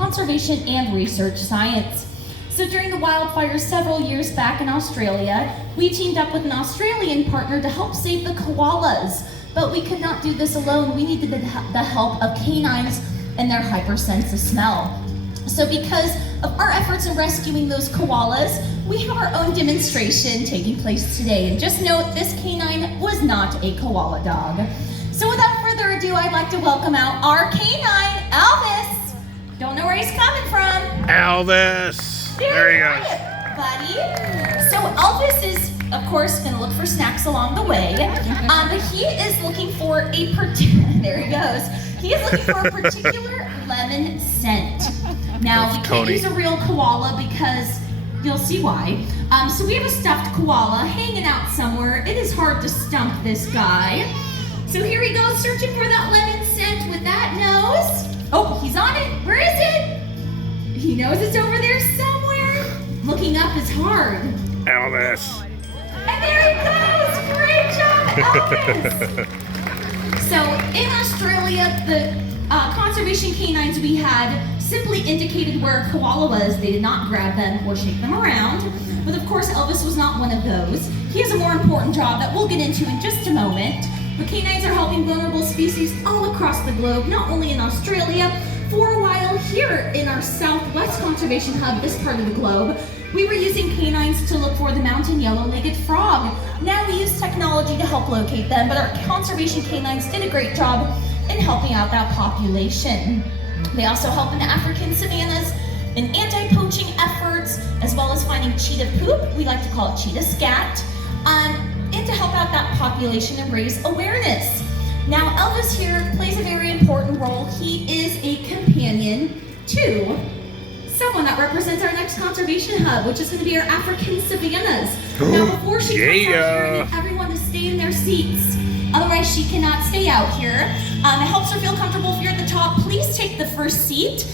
conservation and research science. So during the wildfires several years back in Australia, we teamed up with an Australian partner to help save the koalas. But we could not do this alone. We needed the help of canines and their hypersense of smell. So because of our efforts in rescuing those koalas, we have our own demonstration taking place today. And just note, this canine was not a koala dog. So without further ado, I'd like to welcome out our canine, Elvis. Don't know where he's coming from. Elvis. There he goes. Buddy. So Elvis is, of course, going to look for snacks along the way. But he is looking for a there he goes. He is looking for a particular lemon scent. Now, we can't use a real koala because you'll see why. So we have a stuffed koala hanging out somewhere. It is hard to stump this guy. So here he goes, searching for that lemon scent with that nose. Oh, he's on it. Where is it? He knows it's over there somewhere. Looking up is hard. Elvis. And there he goes! Great job, Elvis! So in Australia, the conservation canines we had simply indicated where a koala was. They did not grab them or shake them around. But of course, Elvis was not one of those. He has a more important job that we'll get into in just a moment. But canines are helping vulnerable species all across the globe, not only in Australia. For a while here in our Southwest Conservation Hub, this part of the globe, we were using canines to look for the mountain yellow-legged frog. Now we use technology to help locate them, but our conservation canines did a great job in helping out that population. They also help in the African savannas in anti-poaching efforts, as well as finding cheetah poop, we like to call it cheetah scat, and to help out that population and raise awareness. Now Elvis here plays a very important role. He is a companion to someone that represents our next conservation hub, which is going to be our African savannas. Now before she comes out here, I need everyone to stay in their seats. Otherwise she cannot stay out here. It helps her feel comfortable if you're at the top. Please take the first seat.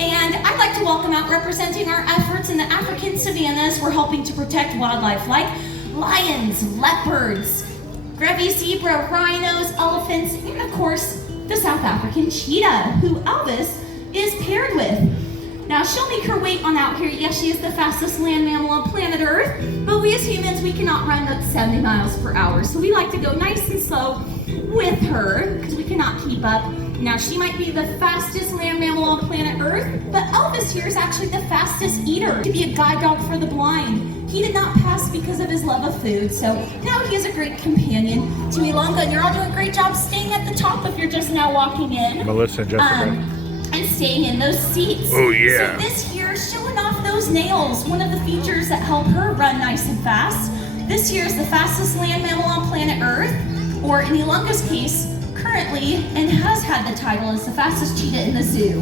And I'd like to welcome out, representing our efforts in the African savannas, we're helping to protect wildlife like lions, leopards, Grevy's zebra, rhinos, elephants, and of course, the South African cheetah, who Elvis is paired with. Now, she'll make her way on out here. Yes, she is the fastest land mammal on planet Earth, but we as humans, we cannot run at 70 miles per hour. So we like to go nice and slow with her because we cannot keep up. Now, she might be the fastest land mammal on planet Earth, but Elvis here is actually the fastest eater. To be a guide dog for the blind. He did not pass because of his love of food, so now he is a great companion to Ilangha, and you're all doing a great job staying at the top if you're just now walking in. Melissa and Jessica. And staying in those seats. Oh yeah. So this here, showing off those nails, one of the features that help her run nice and fast. This here is the fastest land mammal on planet Earth, or in Ilangha's case, currently, and has had the title as the fastest cheetah in the zoo,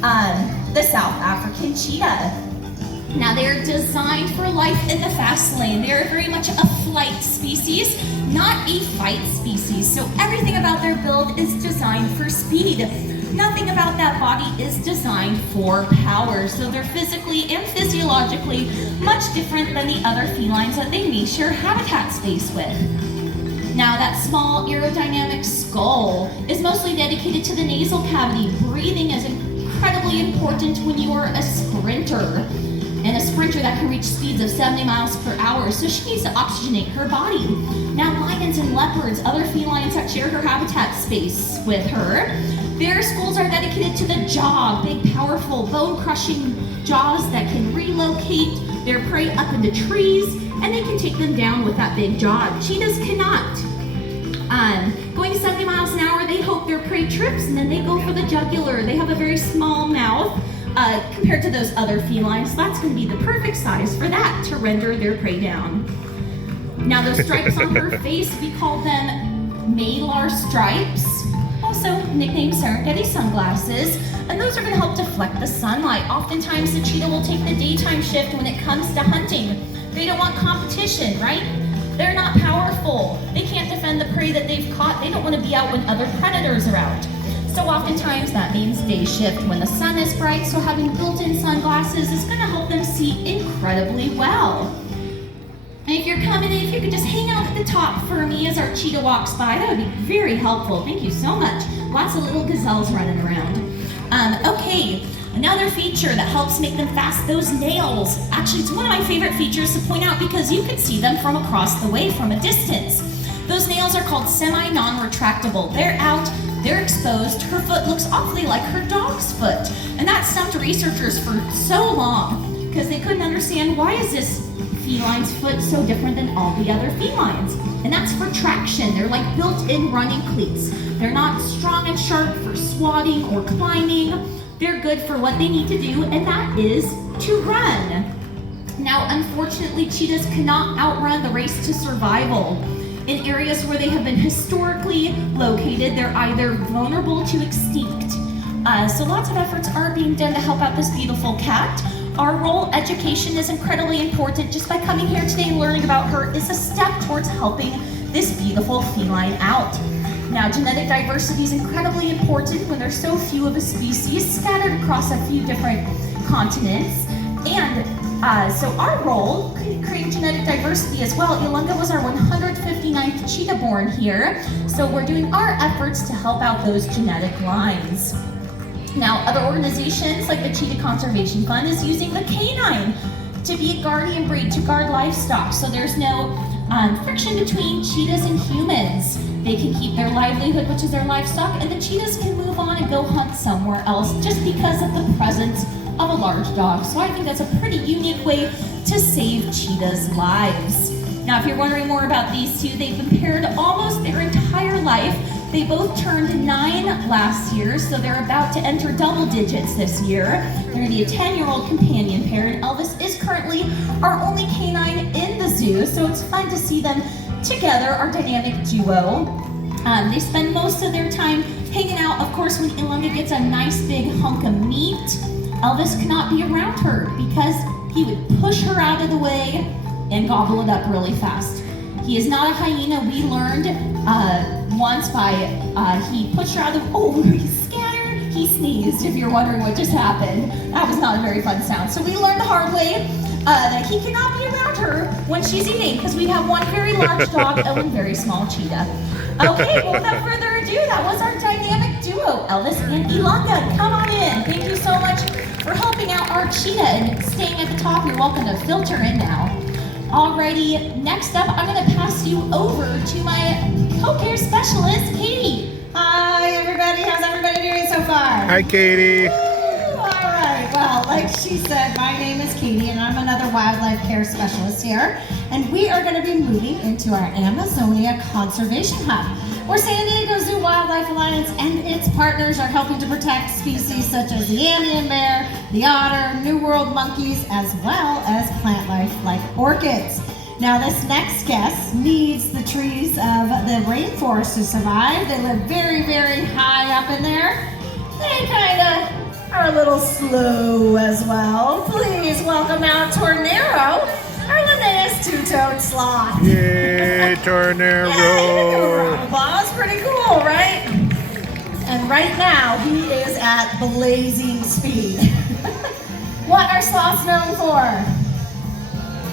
the South African cheetah. Now they're designed for life in the fast lane. They are very much a flight species, not a fight species. So everything about their build is designed for speed. Nothing about that body is designed for power. So they're physically and physiologically much different than the other felines that they may share habitat space with. Now that small aerodynamic skull is mostly dedicated to the nasal cavity. Breathing is incredibly important when you are a sprinter. And a sprinter that can reach speeds of 70 miles per hour, so she needs to oxygenate her body. Now lions and leopards, other felines that share her habitat space with her, their skulls are dedicated to the jaw, big, powerful, bone-crushing jaws that can relocate their prey up into trees, and they can take them down with that big jaw. Cheetahs cannot. Going 70 miles an hour, they hope their prey trips, and then they go for the jugular. They have a very small mouth, compared to those other felines. So that's going to be the perfect size for that, to render their prey down. Now those stripes on her face, we call them malar stripes, also nicknamed Serengeti sunglasses, and those are going to help deflect the sunlight. Oftentimes the cheetah will take the daytime shift when it comes to hunting. They don't want competition, right? They're not powerful. They can't defend the prey that they've caught. They don't want to be out when other predators are out. So oftentimes that means day shift when the sun is bright, so having built-in sunglasses is going to help them see incredibly well. And if you're coming in, if you could just hang out at the top for me as our cheetah walks by, that would be very helpful. Thank you so much. Lots of little gazelles running around. Okay, Another feature that helps make them fast, those nails. Actually, it's one of my favorite features to point out because you can see them from across the way from a distance. Those nails are called semi-non-retractable. They're out, they're exposed. Her foot looks awfully like her dog's foot. And that stumped researchers for so long because they couldn't understand, why is this feline's foot so different than all the other felines? And that's for traction. They're like built-in running cleats. They're not strong and sharp for swatting or climbing. They're good for what they need to do, and that is to run. Now, unfortunately, cheetahs cannot outrun the race to survival. In areas where they have been historically located, they're either vulnerable to extinct. So lots of efforts are being done to help out this beautiful cat. Our role, education, is incredibly important. Just by coming here today and learning about her is a step towards helping this beautiful feline out. Now, genetic diversity is incredibly important when there's so few of a species scattered across a few different continents. And so our role, creating genetic diversity as well. Ilangha was our 159th cheetah born here. So we're doing our efforts to help out those genetic lines. Now, other organizations like the Cheetah Conservation Fund is using the canine to be a guardian breed to guard livestock. So there's no friction between cheetahs and humans. They can keep their livelihood, which is their livestock, and the cheetahs can move on and go hunt somewhere else just because of the presence of a large dog. So I think that's a pretty unique way to save cheetahs' lives. Now, if you're wondering more about these two, they've been paired almost their entire life. They both turned 9 last year, so they're about to enter double digits this year. They're going to be a 10-year-old companion pair, and Elvis is currently our only canine in the zoo, so it's fun to see them together, our dynamic duo. They spend most of their time hanging out. Of course, when Ilangha gets a nice big hunk of meat, Elvis cannot be around her because he would push her out of the way and gobble it up really fast. He is not a hyena. We learned once by, he pushed her out of the, oh, he scattered, he sneezed, if you're wondering what just happened. That was not a very fun sound. So we learned the hard way that he cannot be around her when she's eating because we have one very large dog and one very small cheetah. Okay, well, without further ado, that was our dynamic duo, Elvis and Ilangha. Come on in. Thank you so much for helping out our cheetah and staying at the top. You're welcome to filter in now. Alrighty, next up, I'm going to pass you over to my co-care specialist, Katie. Hi, everybody. How's everybody doing so far? Hi, Katie. Woo! All right. Well, like she said, my name is Katie, and I'm another wildlife care specialist here. And we are going to be moving into our Amazonia Conservation Hub, where San Diego Zoo Wildlife Alliance and its partners are helping to protect species such as the Andean bear, the otter, New World monkeys, as well as plant life like orchids. Now, this next guest needs the trees of the rainforest to survive. They live very, very high up in there. They kind of are a little slow as well. Please welcome out Tornero, our Linnaeus two-toed sloth. Yay, Tornero. Yeah, applause. Pretty cool, right? And right now, he is at blazing speed. What are sloths known for?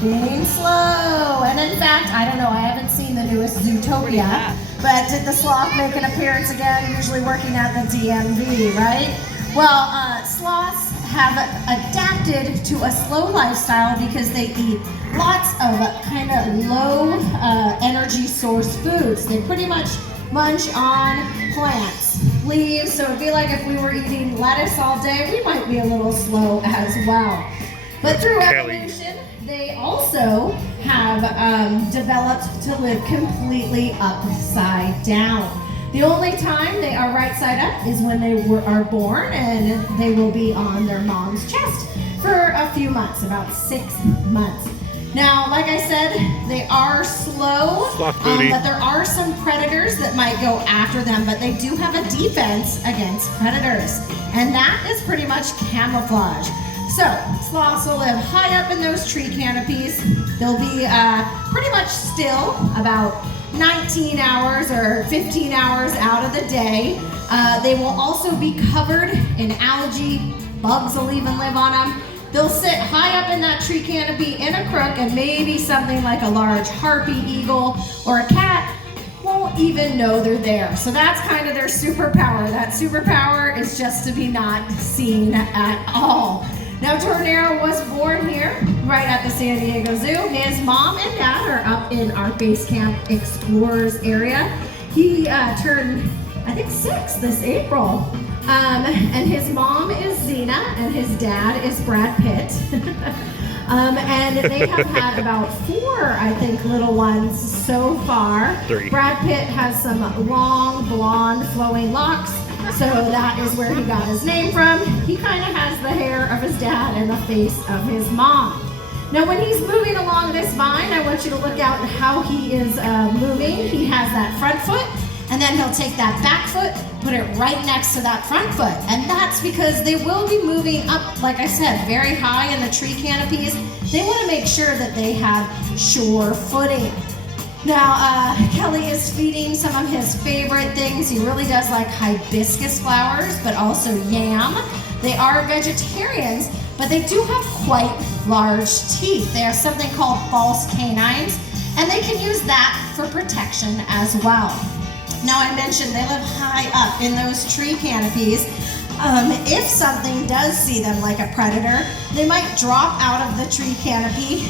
Being slow. And in fact, I don't know, I haven't seen the newest Zootopia, but did the sloth make an appearance again, usually working at the DMV, right? Well, sloths have adapted to a slow lifestyle because they eat lots of kind of low energy source foods. They pretty much munch on plants, leaves, so it'd be like if we were eating lettuce all day, we might be a little slow as well. But through evolution, they also have developed to live completely upside down. The only time they are right side up is when they are born, and they will be on their mom's chest for a few months, about 6 months. Now, like I said, they are slow, but there are some predators that might go after them, but they do have a defense against predators, and that is pretty much camouflage. So, sloths will live high up in those tree canopies. They'll be pretty much still about 19 hours or 15 hours out of the day. They will also be covered in algae. Bugs will even live on them. They'll sit high up in that tree canopy in a crook, and maybe something like a large harpy eagle or a cat won't don't even know they're there. So that's kind of their superpower. That superpower is just to be not seen at all. Now, Tornero was born here, right at the San Diego Zoo. His mom and dad are up in our base camp explorers area. He turned, I think, 6 this April. And his mom is Xena, and his dad is Brad Pitt. And they have had about 4, I think, little ones so far. 3. Brad Pitt has some long, blonde, flowing locks, so that is where he got his name from. He kind of has the hair of his dad and the face of his mom. Now, when he's moving along this vine, I want you to look out at how he is moving. He has that front foot, and then he'll take that back foot, put it right next to that front foot. And that's because they will be moving up, like I said, very high in the tree canopies. They want to make sure that they have sure footing. Now, Kelly is feeding some of his favorite things. He really does like hibiscus flowers, but also yam. They are vegetarians, but they do have quite large teeth. They have something called false canines, and they can use that for protection as well. Now, I mentioned they live high up in those tree canopies. If something does see them like a predator, they might drop out of the tree canopy,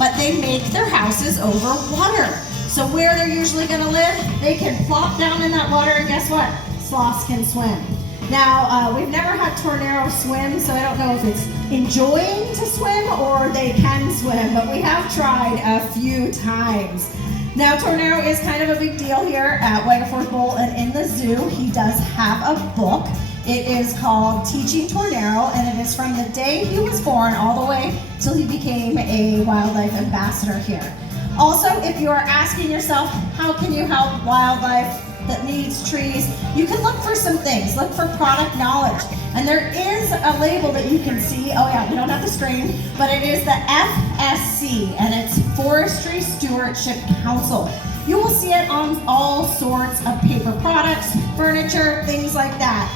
but they make their houses over water. So where they're usually gonna live, they can plop down in that water, and guess what? Sloths can swim. Now, we've never had Tornero swim, so I don't know if it's enjoying to swim or they can swim, but we have tried a few times. Now, Tornero is kind of a big deal here at Wegeforth Bowl and in the zoo. He does have a book. It is called Teaching Tornero, and it is from the day he was born all the way till he became a wildlife ambassador here. Also, if you are asking yourself, how can you help wildlife that needs trees, you can look for some things. Look for product knowledge. And there is a label that you can see. Oh yeah, we don't have the screen, but it is the FSC, and it's Forestry Stewardship Council. You will see it on all sorts of paper products, furniture, things like that.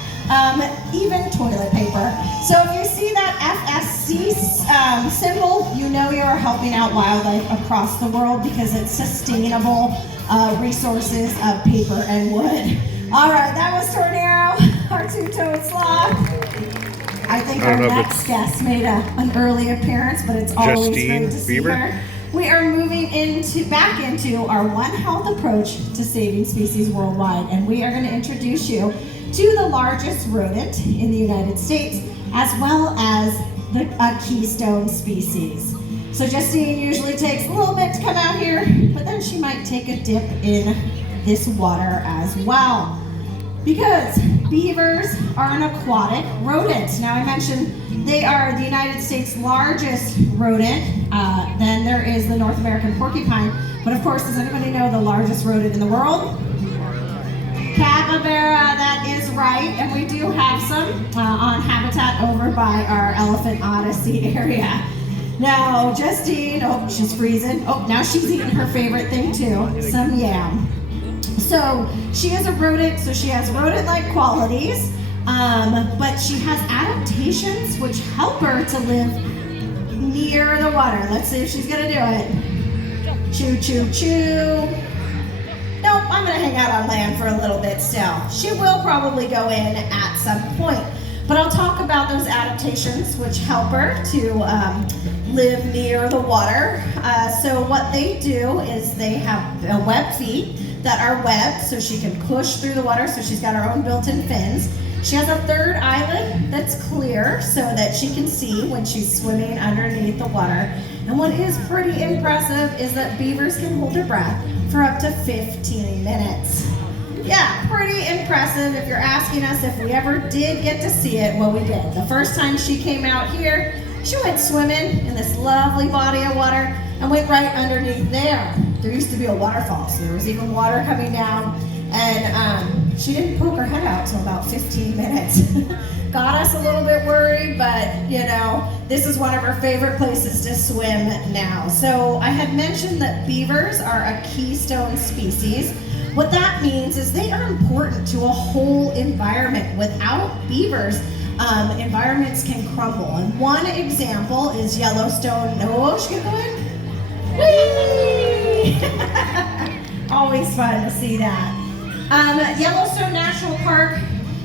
Even toilet paper. So if you see that FSC symbol, you know you are helping out wildlife across the world because it's sustainable resources of paper and wood. All right, that was Tornero, our two-toed sloth. I think our next guest made an early appearance, but it's always Justine, great to see Beaver. her. We are moving back into our One Health approach to saving species worldwide, and we are going to introduce you to the largest rodent in the United States, as well as a keystone species. So Justine usually takes a little bit to come out here, but then she might take a dip in this water as well. Because beavers are an aquatic rodent. Now, I mentioned they are the United States' largest rodent. Then there is the North American porcupine. But of course, does anybody know the largest rodent in the world? Capybara, that is right. And we do have some on habitat over by our Elephant Odyssey area. Now, Justine, oh, she's freezing. Oh, now she's eating her favorite thing too, some yam. So she is a rodent, so she has rodent-like qualities, but she has adaptations which help her to live near the water. Let's see if she's gonna do it. Choo, choo, choo. Nope, I'm gonna hang out on land for a little bit still. She will probably go in at some point, but I'll talk about those adaptations which help her to live near the water. So what they do is they have web feet that are webbed so she can push through the water, so she's got her own built-in fins. She has a third eyelid that's clear so that she can see when she's swimming underneath the water. And what is pretty impressive is that beavers can hold their breath for up to 15 minutes. Yeah, pretty impressive. If you're asking us if we ever did get to see it, well, we did. The first time she came out here, she went swimming in this lovely body of water and went right underneath there. There used to be a waterfall, so there was even water coming down, and she didn't poke her head out until about 15 minutes. Got us a little bit worried, but you know, this is one of her favorite places to swim now. So I had mentioned that beavers are a keystone species. What that means is they are important to a whole environment. Without beavers, environments can crumble. And one example is Yellowstone. No, she can go in. Whee! Always fun to see that. Yellowstone National Park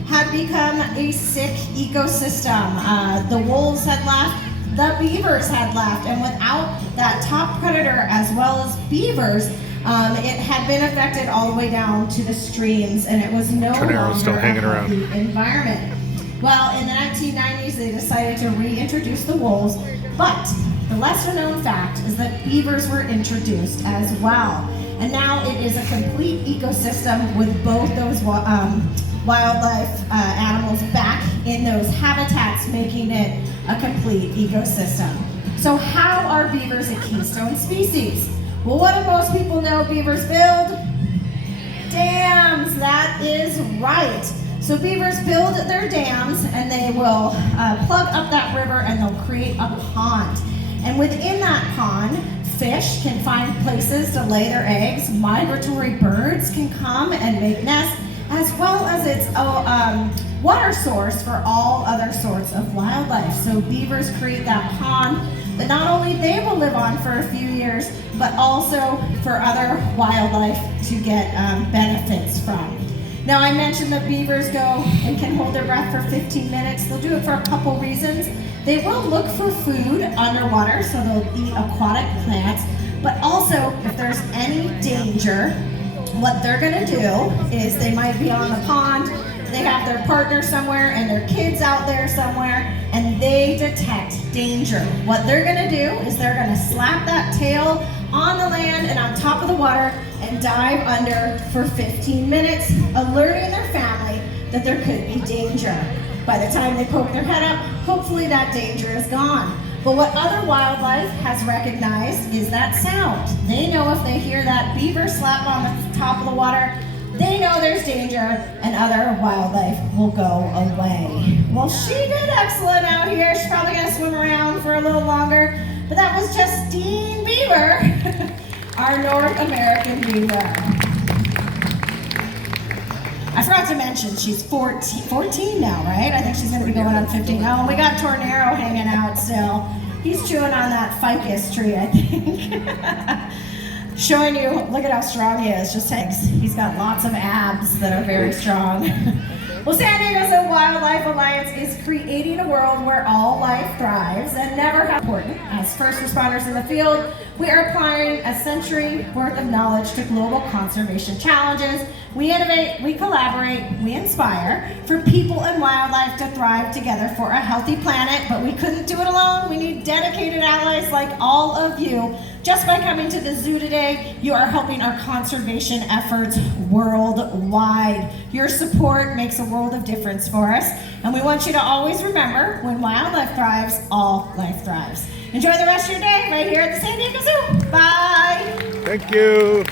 had become a sick ecosystem. The wolves had left, the beavers had left, and without that top predator as well as beavers, it had been affected all the way down to the streams, and it was no Tornero's still longer hanging a around. healthy environment. Well, in the 1990s, they decided to reintroduce the wolves, but the lesser known fact is that beavers were introduced as well. And now it is a complete ecosystem with both those wildlife animals back in those habitats, making it a complete ecosystem. So how are beavers a keystone species? Well, what do most people know beavers build? Dams, that is right. So beavers build their dams and they will plug up that river and they'll create a pond. And within that pond, fish can find places to lay their eggs, migratory birds can come and make nests, as well as its water source for all other sorts of wildlife. So beavers create that pond that not only they will live on for a few years, but also for other wildlife to get benefits from. Now I mentioned that beavers go and can hold their breath for 15 minutes. They'll do it for a couple reasons. They will look for food underwater, so they'll eat aquatic plants, but also if there's any danger, what they're gonna do is they might be on the pond, they have their partner somewhere and their kids out there somewhere, and they detect danger. What they're gonna do is they're gonna slap that tail on the land and on top of the water and dive under for 15 minutes, alerting their family that there could be danger. By the time they poke their head up, hopefully that danger is gone. But what other wildlife has recognized is that sound. They know if they hear that beaver slap on the top of the water, they know there's danger and other wildlife will go away. Well, she did excellent out here. She's probably gonna swim around for a little longer, but that was Justine Beaver, our North American beaver. I forgot to mention, she's 14 now, right? I think she's gonna be going on 15. Oh, and we got Tornero hanging out still. He's chewing on that ficus tree, I think. Showing you, look at how strong he is, just thanks. He's got lots of abs that are very strong. Well, San Diego Zoo Wildlife Alliance is creating a world where all life thrives and never how important. As first responders in the field, we are applying a century worth of knowledge to global conservation challenges. We innovate, we collaborate, we inspire for people and wildlife to thrive together for a healthy planet, but we couldn't do it alone. We need dedicated allies like all of you. Just by coming to the zoo today, you are helping our conservation efforts worldwide. Your support makes a world of difference for us, and we want you to always remember, when wildlife thrives, all life thrives. Enjoy the rest of your day right here at the San Diego Zoo. Bye. Thank you.